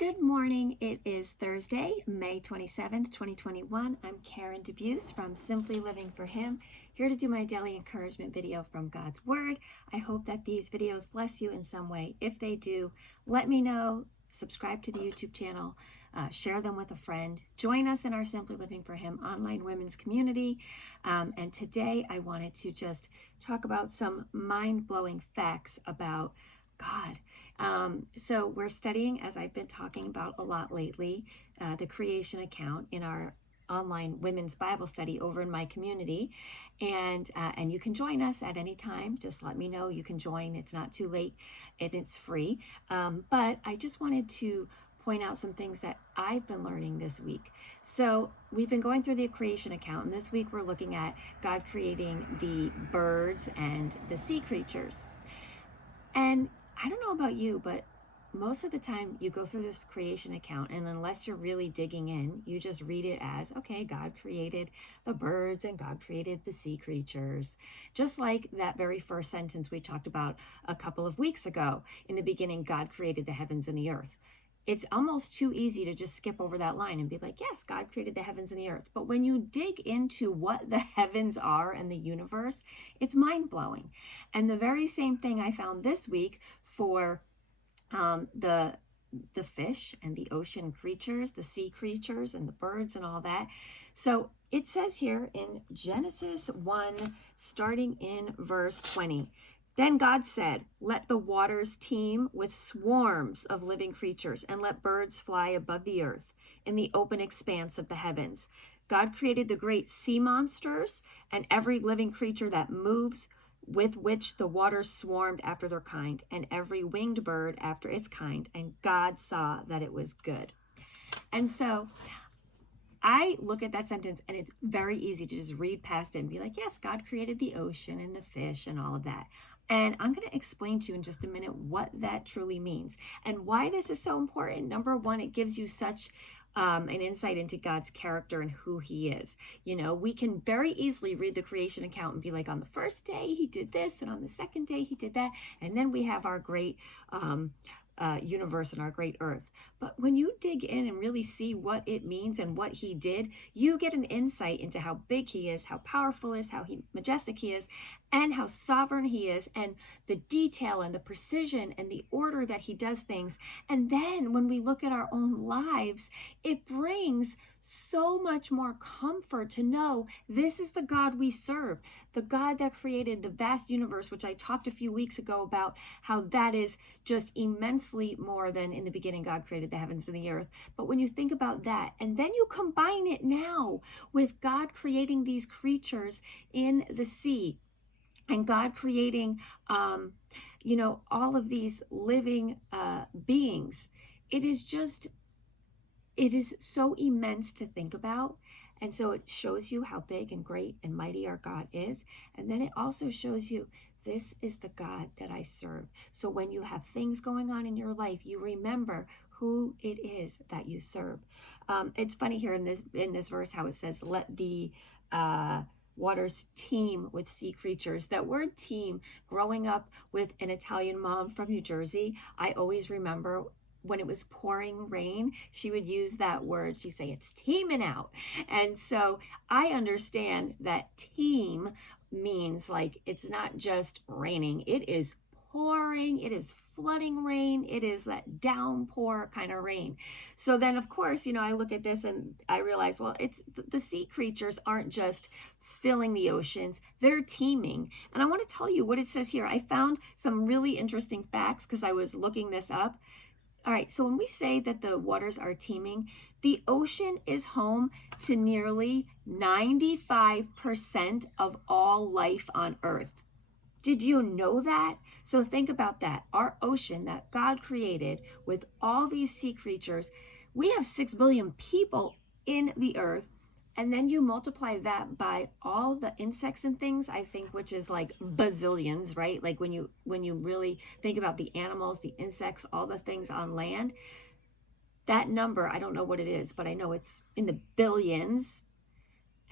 Good morning. It is Thursday, May 27th, 2021. I'm Karen DeBuse from Simply Living for Him, here to do my daily encouragement video from God's Word. I hope that these videos bless you in some way. If they do, let me know. Subscribe to the YouTube channel, share them with a friend. Join us in our Simply Living for Him online women's community. And today I wanted to just talk about some mind-blowing facts about God. So we're studying, as I've been talking about a lot lately, the creation account in our online women's Bible study over in my community. And you can join us at any time. Just let me know. You can join. It's not too late and it's free. But I just wanted to point out some things that I've been learning this week. So we've been going through the creation account, and this week we're looking at God creating the birds and the sea creatures. And I don't know about you, but most of the time you go through this creation account, and unless you're really digging in, you just read it as, okay, God created the birds and God created the sea creatures. Just like that very first sentence we talked about a couple of weeks ago. In the beginning, God created the heavens and the earth. It's almost too easy to just skip over that line and be like, yes, God created the heavens and the earth. But when you dig into what the heavens are and the universe, it's mind-blowing. And the very same thing I found this week for the fish and the ocean creatures, the sea creatures and the birds and all that. So it says here in Genesis 1, starting in verse 20, "Then God said, 'Let the waters teem with swarms of living creatures, and let birds fly above the earth in the open expanse of the heavens.' God created the great sea monsters and every living creature that moves, with which the waters swarmed after their kind, and every winged bird after its kind. And God saw that it was good." And so I look at that sentence, and it's very easy to just read past it and be like, yes, God created the ocean and the fish and all of that. And I'm going to explain to you in just a minute what that truly means and why this is so important. Number one, it gives you such an insight into God's character and who he is. You know, we can very easily read the creation account and be like, on the first day he did this, and on the second day he did that. And then we have our great universe and our great earth. But when you dig in and really see what it means and what he did, you get an insight into how big he is, how powerful he is, how majestic he is, and how sovereign he is, and the detail and the precision and the order that he does things. And then when we look at our own lives, it brings so much more comfort to know this is the God we serve, the God that created the vast universe, which I talked a few weeks ago about how that is just immensely more than in the beginning God created the heavens and the earth. But when you think about that, and then you combine it now with God creating these creatures in the sea, and God creating, all of these living beings, it is so immense to think about. And so it shows you how big and great and mighty our God is. And then it also shows you, this is the God that I serve. So when you have things going on in your life, you remember who it is that you serve. It's funny here in this verse how it says, let the waters teem with sea creatures. That word teem, growing up with an Italian mom from New Jersey, I always remember when it was pouring rain, she would use that word. She'd say, it's teeming out. And so I understand that teem means like it's not just raining, it is pouring, it is flooding rain, it is that downpour kind of rain. So then of course, I look at this and I realize, well, it's the sea creatures aren't just filling the oceans, they're teeming. And I want to tell you what it says here. I found some really interesting facts because I was looking this up. All right, so when we say that the waters are teeming, the ocean is home to nearly 95% of all life on Earth. Did you know that? So think about that. Our ocean that God created with all these sea creatures, we have 6 billion people in the earth. And then you multiply that by all the insects and things, I think, which is like bazillions, right? Like when you really think about the animals, the insects, all the things on land, that number, I don't know what it is, but I know it's in the billions.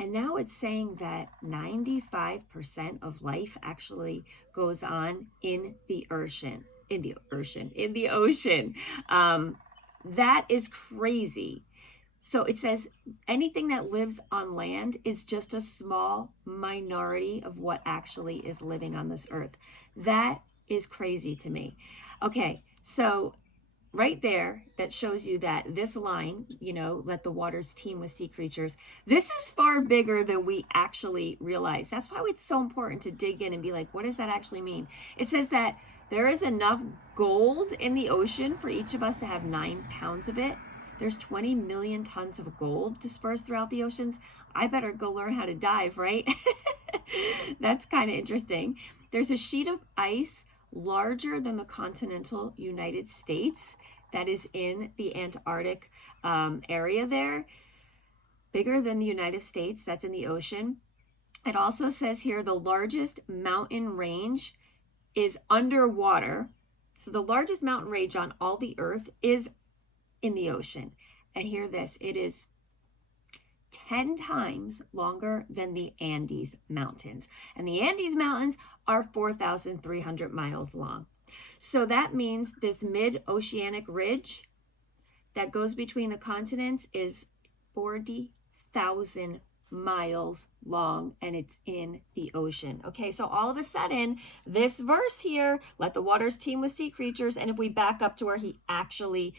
And now it's saying that 95% of life actually goes on in the ocean, That is crazy. So it says anything that lives on land is just a small minority of what actually is living on this earth. That is crazy to me. Okay, so right there, that shows you that this line, let the waters teem with sea creatures, this is far bigger than we actually realize. That's why it's so important to dig in and be like, what does that actually mean? It says that there is enough gold in the ocean for each of us to have 9 pounds of it. There's 20 million tons of gold dispersed throughout the oceans. I better go learn how to dive, right? That's kind of interesting. There's a sheet of ice larger than the continental United States that is in the Antarctic area there, bigger than the United States, that's in the ocean. It also says here the largest mountain range is underwater. So the largest mountain range on all the earth is in the ocean. And hear this, it is 10 times longer than the Andes Mountains. And the Andes Mountains are 4,300 miles long. So that means this mid-oceanic ridge that goes between the continents is 40,000 miles long, and it's in the ocean. Okay, so all of a sudden, this verse here, let the waters teem with sea creatures, and if we back up to where he actually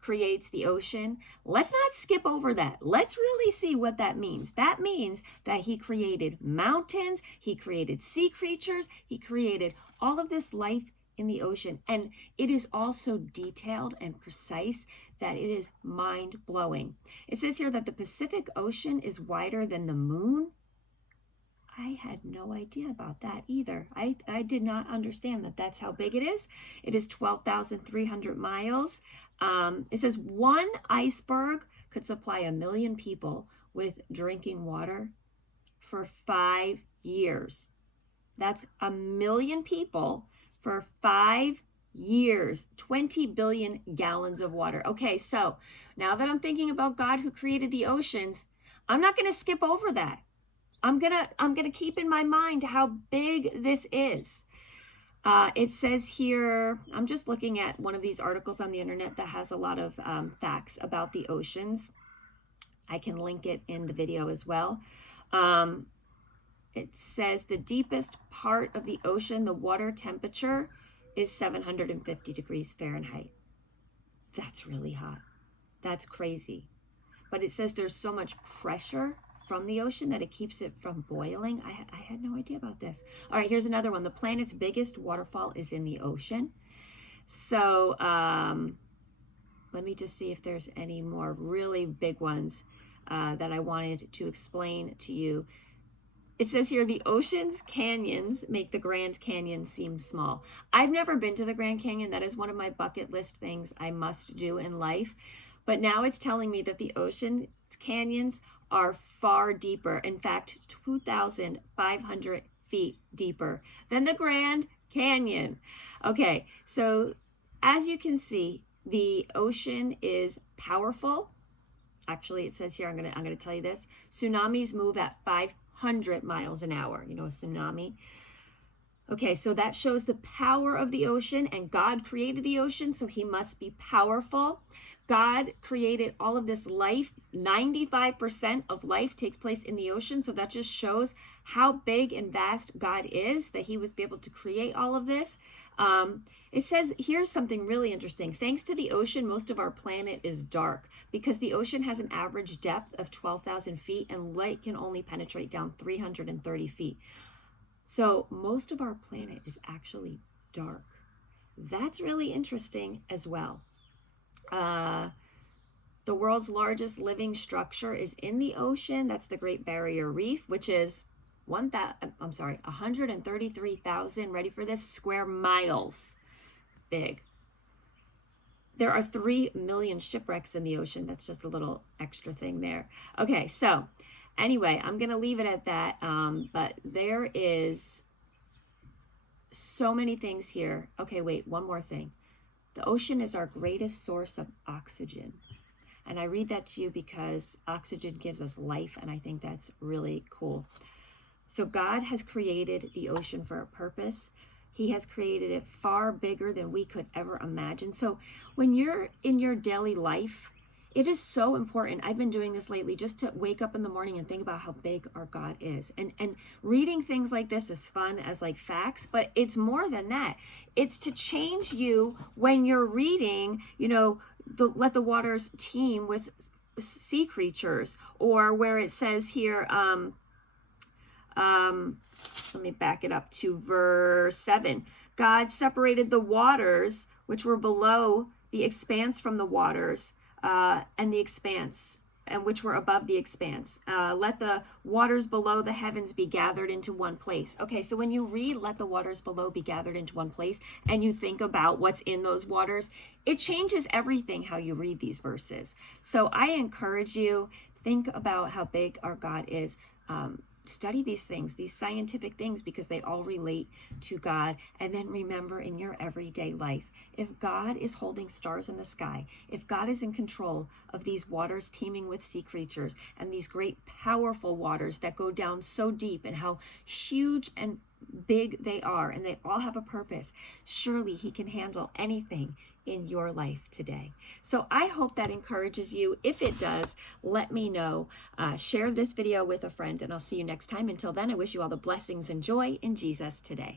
creates the ocean, let's not skip over that. Let's really see what that means. That means that he created mountains, he created sea creatures, he created all of this life in the ocean, and it is all so detailed and precise that it is mind-blowing. It says here that the Pacific Ocean is wider than the moon. I had no idea about that either. I did not understand that that's how big it is. It is 12,300 miles. It says one iceberg could supply 1 million people with drinking water for 5 years. That's 1 million people for 5 years, 20 billion gallons of water. Okay, so now that I'm thinking about God who created the oceans, I'm not going to skip over that. I'm gonna keep in my mind how big this is. It says here, I'm just looking at one of these articles on the internet that has a lot of facts about the oceans. I can link it in the video as well. It says the deepest part of the ocean, the water temperature is 750 degrees Fahrenheit. That's really hot. That's crazy. But it says there's so much pressure from the ocean that it keeps it from boiling. I had no idea about this. All right, here's another one. The planet's biggest waterfall is in the ocean. So let me just see if there's any more really big ones that I wanted to explain to you. It says here, the ocean's canyons make the Grand Canyon seem small. I've never been to the Grand Canyon. That is one of my bucket list things I must do in life. But now it's telling me that the ocean's canyons are far deeper. In fact, 2,500 feet deeper than the Grand Canyon. Okay, so as you can see, the ocean is powerful. Actually, it says here, I'm gonna tell you this. Tsunamis move at 500 miles an hour. You know, a tsunami. Okay, so that shows the power of the ocean, and God created the ocean, so he must be powerful. God created all of this life. 95% of life takes place in the ocean, so that just shows how big and vast God is, that he was able to create all of this. It says, here's something really interesting. Thanks to the ocean, most of our planet is dark because the ocean has an average depth of 12,000 feet and light can only penetrate down 330 feet. So most of our planet is actually dark. That's really interesting as well. The world's largest living structure is in the ocean. That's the Great Barrier Reef, which is 133,000, ready for this, square miles big. There are 3 million shipwrecks in the ocean. That's just a little extra thing there. Okay, so anyway, I'm going to leave it at that. But there is so many things here. Okay, wait, one more thing. The ocean is our greatest source of oxygen. And I read that to you because oxygen gives us life, and I think that's really cool. So God has created the ocean for a purpose. He has created it far bigger than we could ever imagine. So when you're in your daily life, it is so important. I've been doing this lately just to wake up in the morning and think about how big our God is. And reading things like this is fun as like facts, but it's more than that. It's to change you when you're reading, let the waters teem with sea creatures, or where it says here, let me back it up to verse 7. God separated the waters which were below the expanse from the waters, and the expanse, and which were above the expanse. Let the waters below the heavens be gathered into one place. Okay, so when you read let the waters below be gathered into one place, and you think about what's in those waters, it changes everything how you read these verses. So I encourage you, think about how big our God is. Study these things, these scientific things, because they all relate to God. And then remember, in your everyday life, if God is holding stars in the sky, if God is in control of these waters teeming with sea creatures and these great powerful waters that go down so deep, and how huge and big they are, and they all have a purpose, surely he can handle anything in your life today. So I hope that encourages you. If it does, let me know. Share this video with a friend, and I'll see you next time. Until then, I wish you all the blessings and joy in Jesus today.